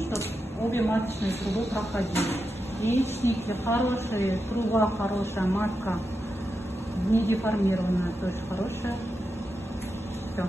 чтобы обе маточные трубы проходили. Яичники хорошие, труба хорошая, матка не деформированная, то есть хорошая. Все.